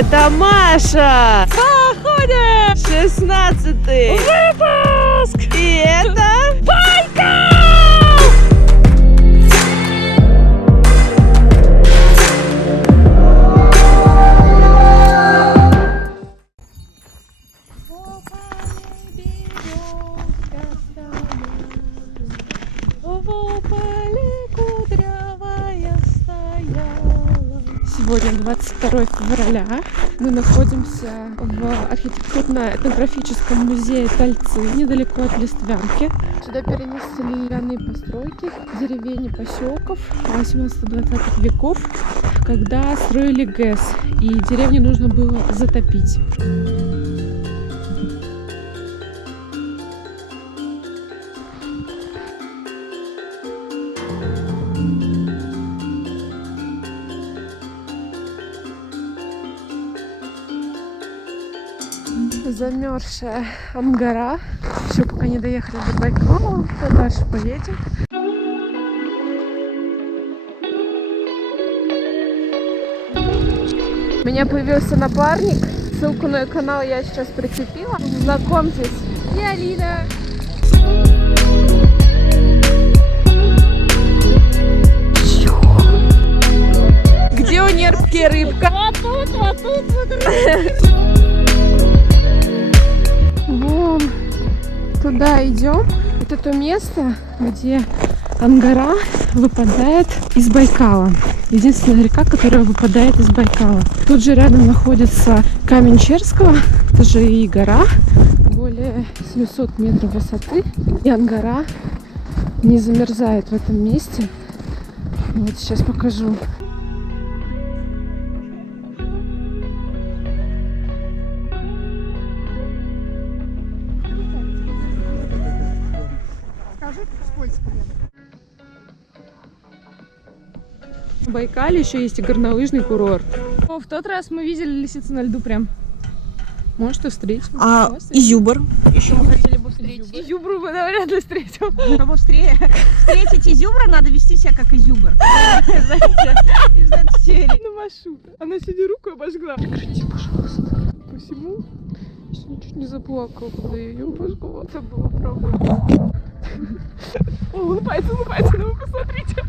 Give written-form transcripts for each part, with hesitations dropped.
Это Маша! Походим! 16-й выпуск! И это... Байкал! Сегодня 22 февраля. Мы находимся в архитектурно-этнографическом музее Тальцы, недалеко от Листвянки. Сюда перенесли деревянные постройки, деревень и поселков 18-20 веков, когда строили ГЭС, и деревню нужно было затопить. Замерзшая Ангара. Еще пока не доехали до Байкала, то дальше поедем. У меня появился напарник. Ссылку на ее канал я сейчас прикрепила. Знакомьтесь, я Алина. Где у нерпки рыбка? Вот тут. Вон туда идем. Вот это место, где Ангара выпадает из Байкала. Единственная река, которая выпадает из Байкала. Тут же рядом находится камень Черского. Это же и гора. Более 700 метров высоты. И Ангара не замерзает в этом месте. Вот сейчас покажу. В Байкале еще есть и горнолыжный курорт. В тот раз мы видели лисицу на льду прям. Может, и встретим. А изюбр? Еще мы хотели бы встретить. Изюбру мы навряд ли встретим. Чтобы встретить изюбра, надо вести себя как изюбр. Знаете, из этой серии. Ну, Машута. Она сегодня руку обожгла. Скажите, пожалуйста. Посему? Я чуть не заплакала, когда я ее обожгла. Это было правда. Улыбается, ну вы посмотрите.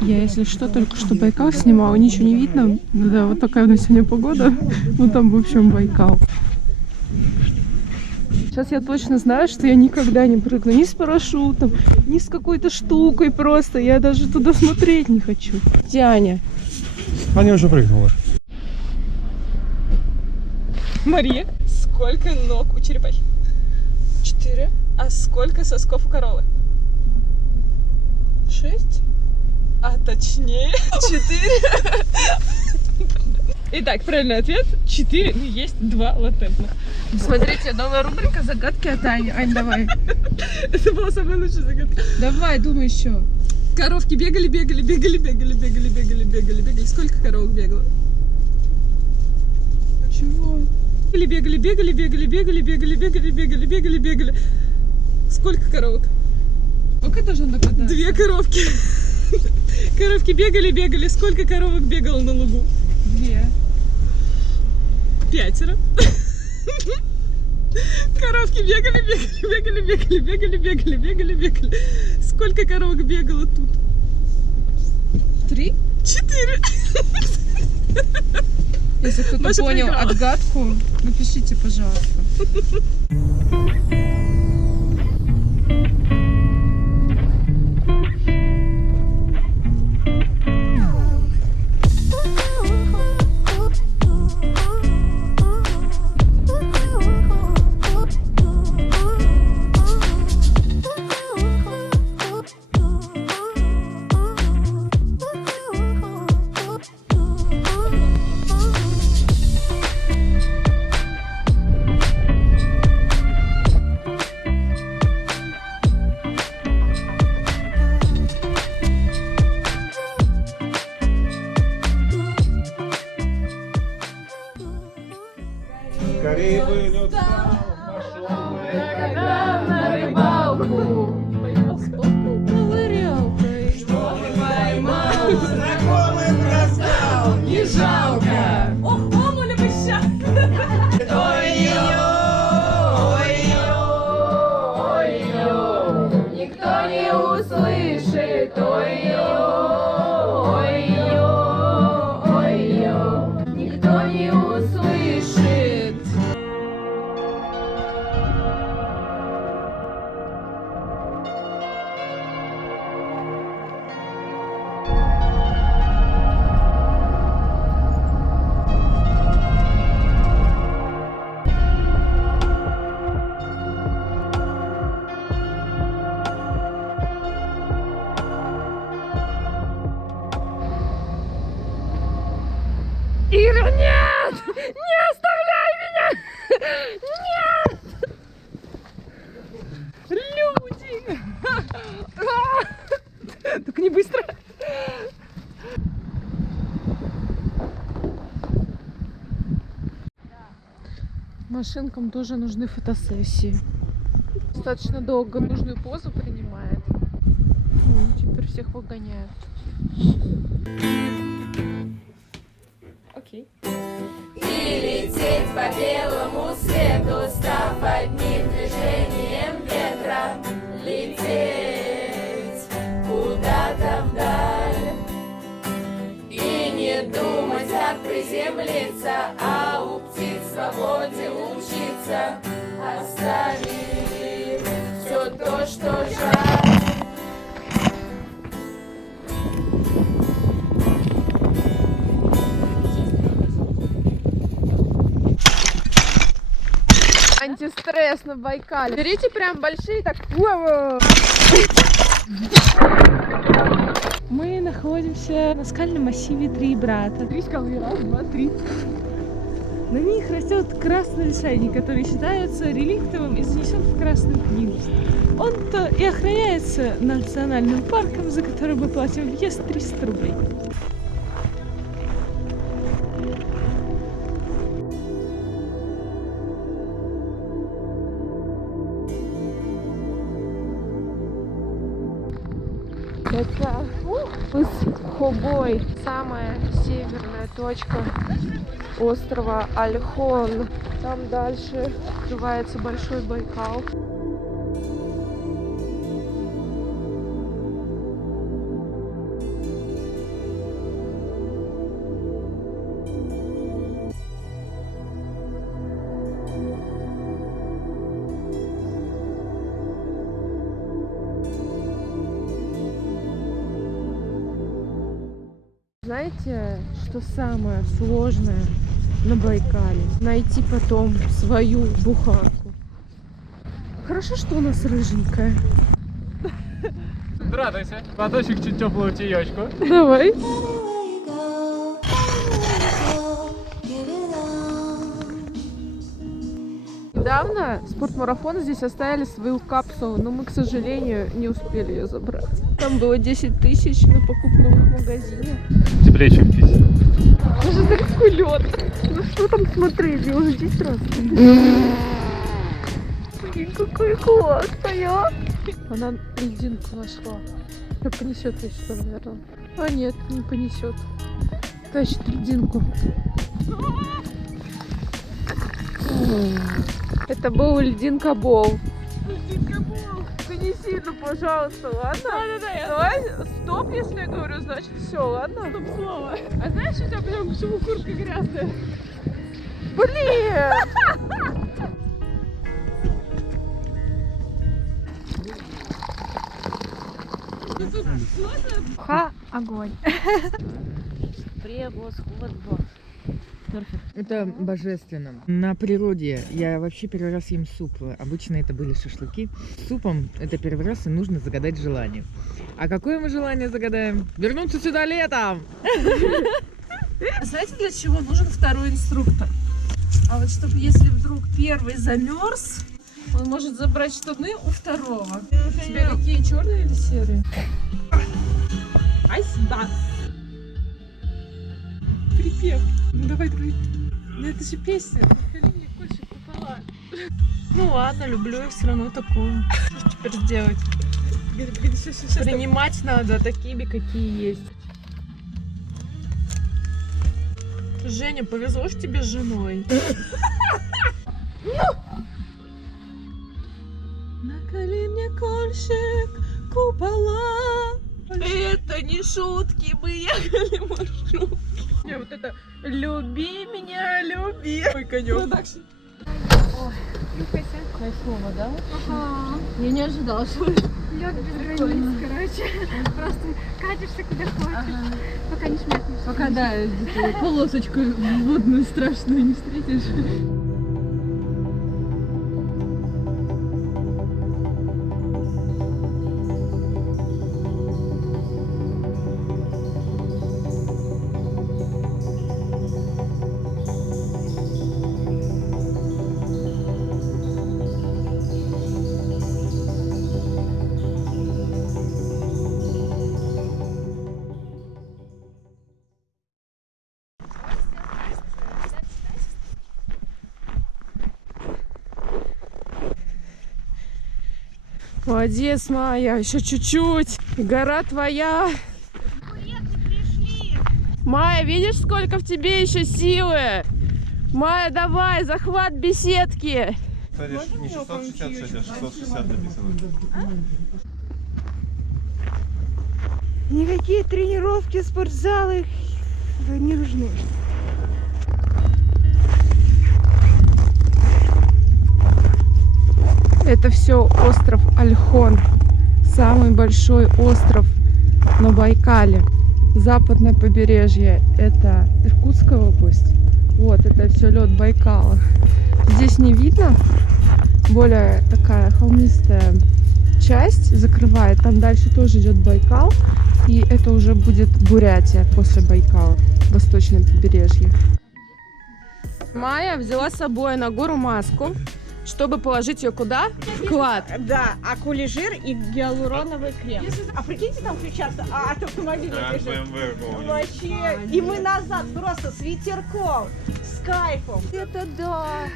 Я, если что, только что Байкал снимала, ничего не видно. Да, вот такая у нас сегодня погода. Ну там, в общем, Байкал. Сейчас я точно знаю, что я никогда не прыгну ни с парашютом, ни с какой-то штукой просто. Я даже туда смотреть не хочу. Где Аня? Аня уже прыгнула. Мария, сколько ног у черепахи? 4. А сколько сосков у коровы? 6. А точнее 4. Итак, правильный ответ 4, но есть 2 латентных. Смотрите, новая рубрика «Загадки от Ани». Ань, давай. Это была самая лучшая загадка. Давай, думай еще. Коровки бегали. Сколько коровок бегало? Чего? Бегали. Сколько коровок? Сколько я должна догадаться? 2 коровки. Коровки бегали. Сколько коровок бегало на лугу? 2. 5. Коровки бегали. Сколько коровок бегало тут? 3. 4. Если кто-то понял отгадку, напишите, пожалуйста. услышит, ой-ё, ой-ё, ой-ё, никто не услышит. Ира, нет! Не оставляй меня! Нет! Люди! Только не быстро! Машинкам тоже нужны фотосессии. Достаточно долго нужную позу принимает. Ну, теперь всех выгоняют. Окей. И лететь по белому свету, став одним движением ветра, лететь куда-то вдаль. И не думать, как приземлиться, а у птиц в свободе учиться, оставив все то, что жаль. Антистресс на Байкале. Берите прям большие, так. Мы находимся на скальном массиве Три Брата. 3 скалы, 1, 2, 3. На них растет красный лишайник, который считается реликтовым и занесен в Красную книгу. Он-то и охраняется национальным парком, за который мы платим въезд 300 рублей. Это Хобой, самая северная точка острова Ольхон. Там дальше открывается Большой Байкал. Знаете, что самое сложное на Байкале? Найти потом свою буханку. Хорошо, что у нас рыженькая. Радуйся. Платочек чуть теплую чаечку. Давай. Недавно спортмарафон здесь оставили свою капсулу, но мы, к сожалению, не успели ее забрать. Там было 10 тысяч на покупку в их магазине. Теплее, чем пить. Даже такой лед. Ну что там смотреть, я уже 10 раз. Блин, какой классная. Она льдинку нашла. Да понесет ее сюда, наверное. А нет, не понесет. Тащит льдинку. Это был льдинка-бол. Льдинка-бол. Понеси, ну, пожалуйста, ладно? Да. Давай, стоп, если я говорю, значит все, ладно? Стоп слово. А знаешь, у тебя прям почему куртка грязная? Блин! Огонь. Превосходно. Это божественно. На природе я вообще первый раз ем суп. Обычно это были шашлыки. С супом это первый раз, и нужно загадать желание. А какое мы желание загадаем? Вернуться сюда летом! Знаете, для чего нужен второй инструктор? А вот чтобы, если вдруг первый замерз, он может забрать штаны у второго. У тебя какие, черные или серые? Айсбас. Припев. Ну давай, дружить. Ну это же песня. Колени кольчик пополам. Ну ладно, люблю я все равно такую. Что теперь сделать? Принимать надо такими, какие есть. Женя, повезло ж тебе с женой. Наколи мне кольщик, купола. Это не шутки, мы ехали в маршрутке. Я вот это «люби меня, люби». Ой, конёк. Кайфово, да? Ага. Я не ожидала, что... Лед без границ, короче. Просто катишься куда хочешь, пока не шмякнешься. Пока, да, полосочку водную страшную не встретишь. Молодец, Майя, еще чуть-чуть. И гора твоя. Майя, видишь, сколько в тебе еще силы? Майя, давай, захват беседки. Кстати, не 666, а 660 написано. Никакие тренировки, спортзалы не нужны. Это все остров Ольхон, самый большой остров на Байкале. Западное побережье — это Иркутская область. Вот, это все лед Байкала. Здесь не видно, более такая холмистая часть закрывает. Там дальше тоже идет Байкал, и это уже будет Бурятия после Байкала, восточное побережье. Майя взяла с собой на гору маску, чтобы положить ее куда? В клад. Да, акулижир и гиалуроновый крем. А прикиньте, там включаться от автомобиля бежит. Вообще. И мы назад просто с ветерком, с кайфом. Это да.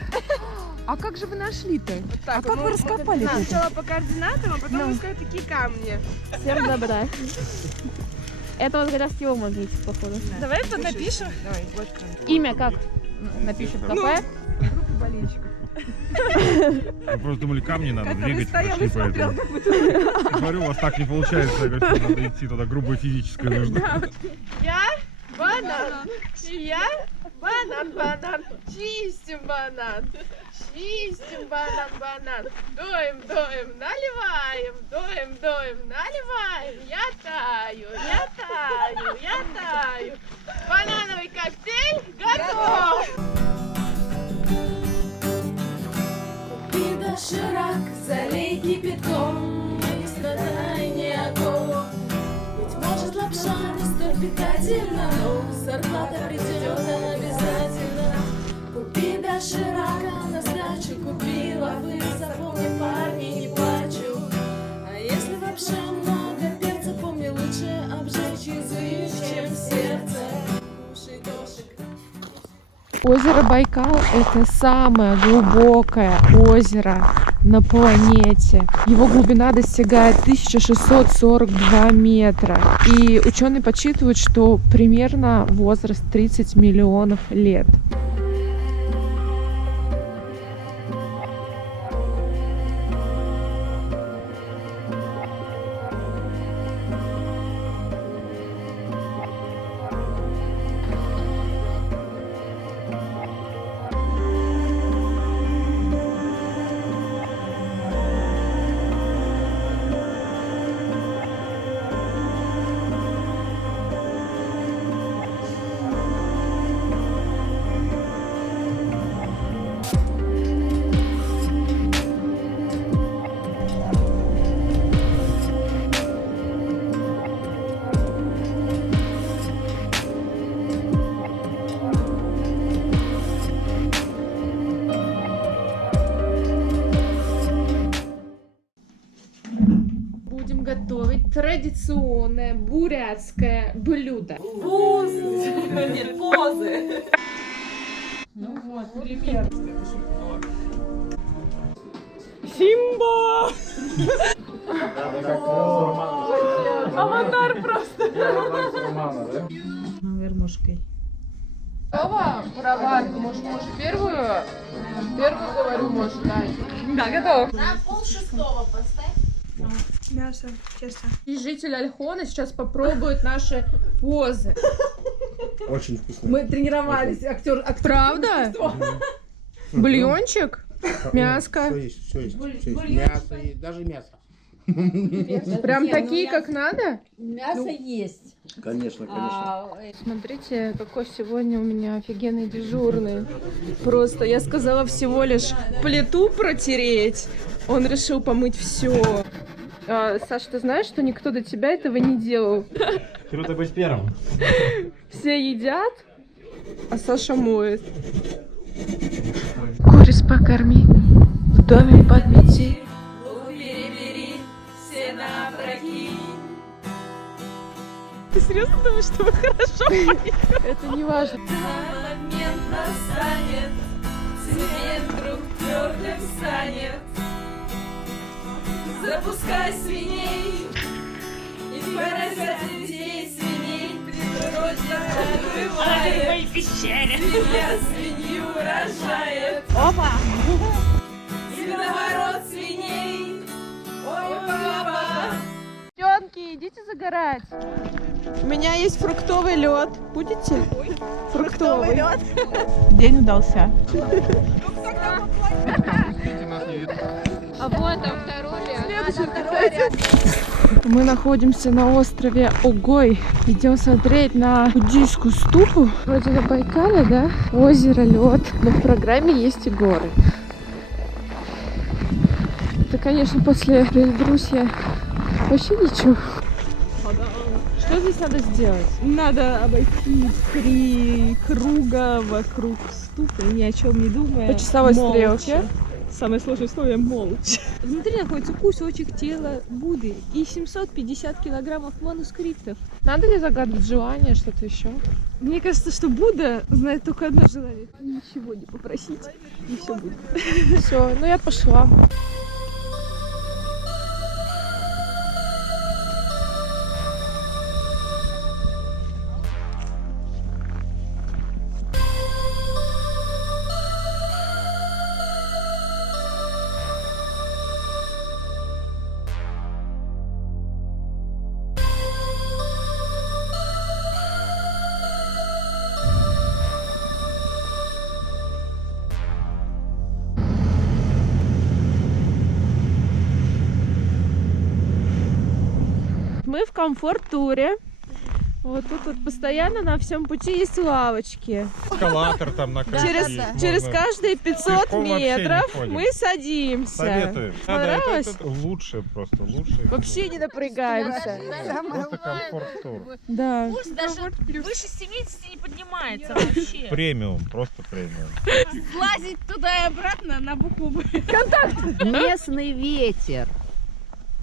А как же вы нашли-то? А как вы раскопали? Сначала по координатам, а потом искали такие камни. Всем добра. Это вот как раз его магнитик, походу. Давай тут напишем. Имя как? Напишем кафе. Мы просто думали, камни надо двигать, пошли поэтому. Говорю, у вас так не получается, я говорю, надо идти туда, грубая физическая нужда. Я банан. Я банан, банан. Чистим банан. Чистим банан, банан. Доем, доем, наливаем. Доем, доем, наливаем. Я таю, я таю, я таю. Банановый коктейль готов. Купи доширак, залей кипятком. Не страдай ни о ком. Быть может, лапша не столь питательна, но зарплата придет обязательно. Купи доширака на сдачу, купи лавы, запомни, парни, не плачу. А если вообще много перца, помни, лучше обжечь язык, чем сердце. Кушай дошик. Озеро Байкал — это самое глубокое озеро на планете. Его глубина достигает 1642 метра. И ученые подсчитывают, что примерно возраст 30 миллионов лет. Будем готовить традиционное бурятское блюдо. Нет, позы. Ну вот, пример. Симба! Аватар просто. Вермушкой. Готова проварка? Может, первую? Первую говорю, может, дать. Да, готов. На 5:30 поставь. Мясо, тесто. И житель Альхона сейчас попробует наши позы. Очень вкусно. Мы тренировались, актер. Правда? Бульончик? Мяско? Все есть, все есть. Все есть. Мясо есть, даже мясо. Прям такие, как надо? Мясо есть. Конечно, конечно. Смотрите, какой сегодня у меня офигенный дежурный. Просто я сказала всего лишь плиту протереть. Он решил помыть все. Саш, ты знаешь, что никто до тебя этого не делал? Круто быть первым. Все едят, а Саша моет. Куриц покорми, в доме подмети. Перебери, сено опрокинь. Ты серьезно думаешь, что вы хорошо? Это не важно. Момент настанет, цемент вдруг твердым станет. Запускай свиней и поразят детей свиней. Природе бывает, свинья свинью рожает. Опа! И наоборот свиней. Ой, папа. Девчонки, идите загорать. У меня есть фруктовый лед. Будете? Фруктовый лед. День удался. А вот там второй ряд. Мы находимся на острове Огой. Идем смотреть на буддийскую ступу. Вроде на Байкале, да? Озеро, лед. Но в программе есть и горы. Это, конечно, после Эльбрусья вообще ничего. Что здесь надо сделать? Надо обойти 3 круга вокруг ступы, ни о чем не думая. По часовой молча. стрелке. Самое сложное условие — молча. Внутри находится кусочек тела Будды и 750 килограммов манускриптов. Надо ли загадывать желание, что-то еще? Мне кажется, что Будда знает только одно желание: ничего не попросить, и все будет. Все, ну я пошла. Мы в комфорт-туре. Вот тут вот постоянно на всем пути есть лавочки. Эскалатор там на крыше есть. Через Можно- каждые 500 Пешком вообще не метров ходим. мы садимся. Советую. Понравилось? Это лучше, просто лучше. Вообще не напрягаемся. Просто комфорт-тур. Да. Даже выше 70 не поднимается вообще. Премиум, просто премиум. Лазить туда и обратно на букву Б. Местный ветер.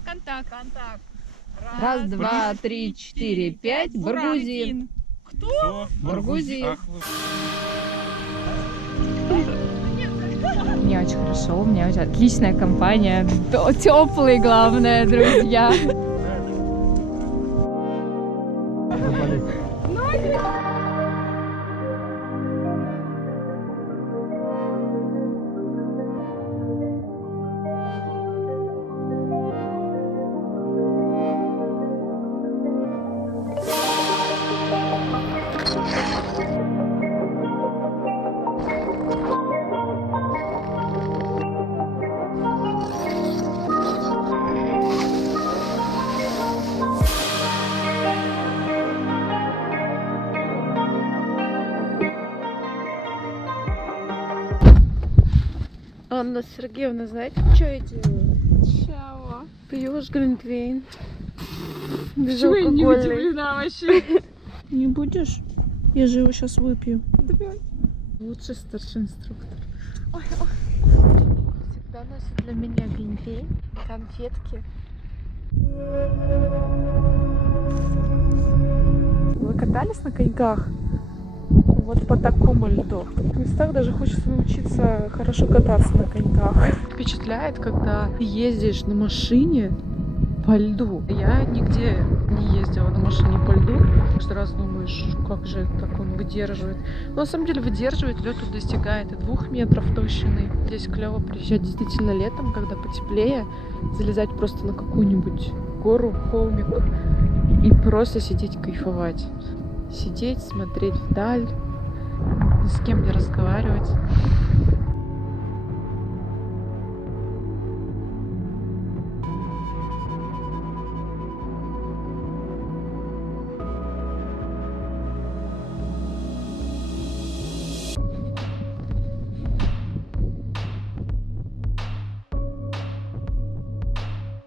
Контакт. Раз, два, три, четыре, пять. Баргузин. Кто? Баргузин. Мне очень хорошо, у меня очень отличная компания. Теплые, главное, друзья. Анна Сергеевна, знаете, что я делаю? Чего? Пьешь глинтвейн. Почему я не Безалкогольный. удивлена вообще? Не будешь? Я же его сейчас выпью. Давай. Лучший старший инструктор. Всегда носит для меня глинтвейн, конфетки. Вы катались на коньках? Вот по такому льду. В местах даже хочется научиться хорошо кататься на коньках. Впечатляет, когда ты ездишь на машине по льду. Я нигде не ездила на машине по льду. Каждый раз думаешь, как же так он выдерживает. Но на самом деле выдерживает, лед тут достигает и 2 метров толщины. Здесь клево приезжать действительно летом, когда потеплее, залезать просто на какую-нибудь гору, холмик и просто сидеть, кайфовать. Сидеть, смотреть вдаль, ни с кем не разговаривать.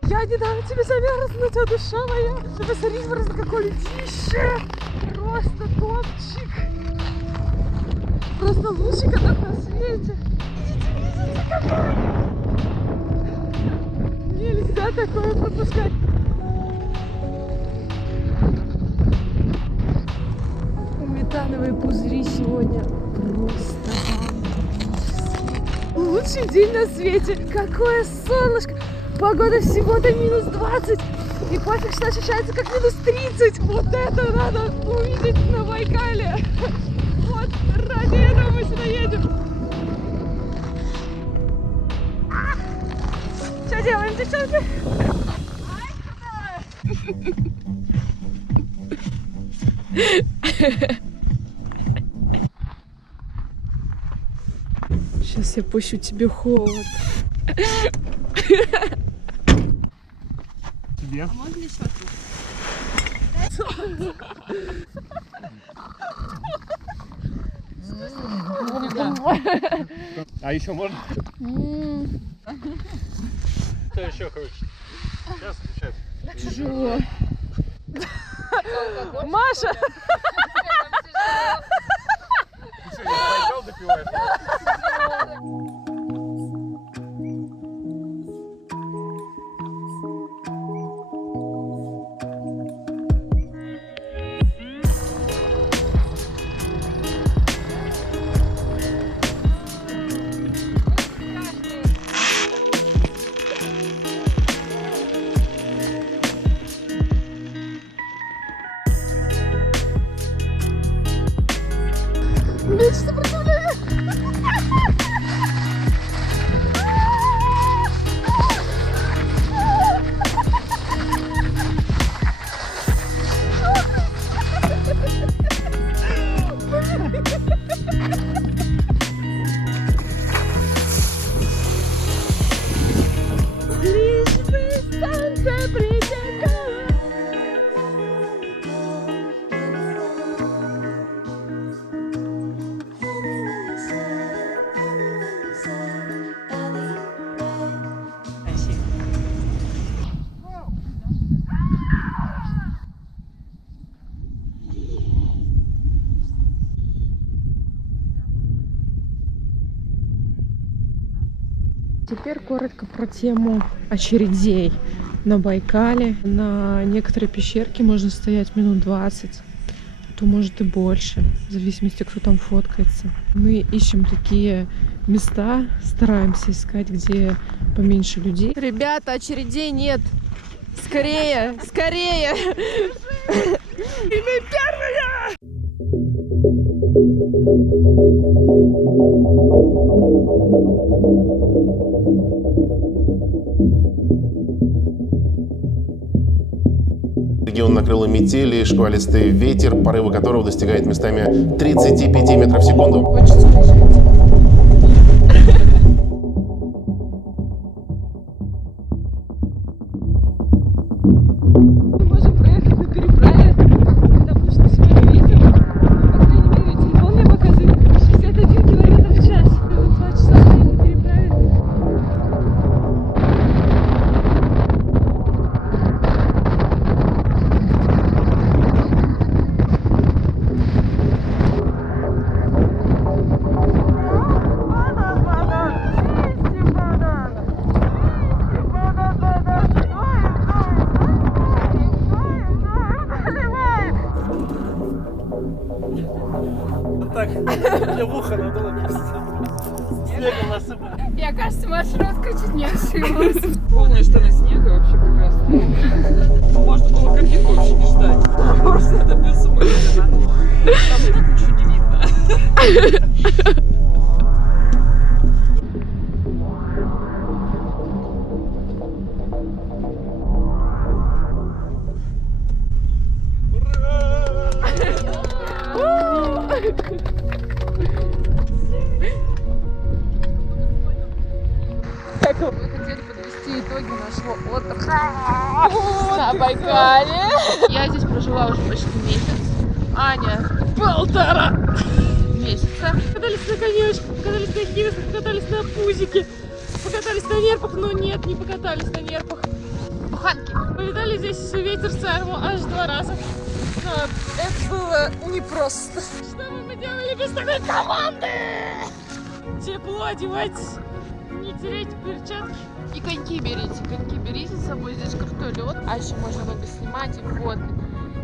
Я не дам тебе замерзнуть, а душа моя. Ты посмотри, просто какое летище. Просто топчик. Просто лучший каток на свете. Видите, какой? Нельзя такое пропускать. Метановые пузыри сегодня просто лучший день на свете. Какое солнышко. Погода всего-то минус 20, и пофиг, что ощущается как минус 30. Вот это надо увидеть на Байкале. Вот ради этого мы сюда едем. Что делаем, девчонки? Сейчас я пущу тебе холод. Тебе? Можно еще тут? А еще можно? Что еще круче? Сейчас, сейчас. Тяжело. Маша! Ты что, не Байкал допиваешь? Меньше сопротивления! Лишь бы солнце притекало. Теперь коротко про тему очередей на Байкале. На некоторые пещерки можно стоять минут 20, то может и больше, в зависимости, кто там фоткается. Мы ищем такие места, стараемся искать, где поменьше людей. Ребята, очередей нет! Скорее! Скорее! И мы первые! Регион накрыло метель и шквалистый ветер, порывы которого достигают местами 35 метров в секунду. Хочется уезжать. Мы можем проехать на переправе, потому что сегодня ветер, по крайней мере, телефон мне показывает 61 км в час. 2 часа стоим на переправе. Так, мне в ухо надо снегом насыпать. Я, кажется, маршрутка чуть не ошиблась. Полные штаны снега вообще прекрасно. Можно было картинку вообще не ждать. Просто это без смысла. Мы хотели подвести итоги нашего отдыха на Байкале. Я здесь прожила уже почти месяц. Аня 1,5 месяца. Катались на конечках, покатались на хиросах, покатались на пузике, покатались на нерпах, но нет, не покатались на нерпах. Буханки. Повидали здесь ветер Сарму аж 2 раза. Но это было непросто. Что бы мы делали без такой команды? Тепло одевать, не тереть перчатки. И коньки берите с собой, здесь крутой лед, а еще можно много снимать и фото.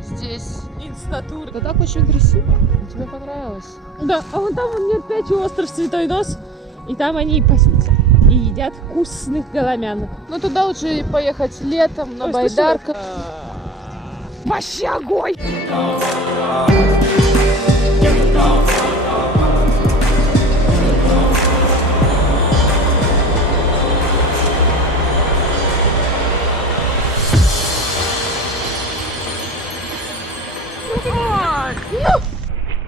Здесь инстатура. Это так очень красиво. Тебе понравилось? Да, а вон там вон нет 5 остров Святой Нос, и там они пасутся и едят вкусных голомянок. Но туда лучше поехать летом на байдарках. Вообще огонь!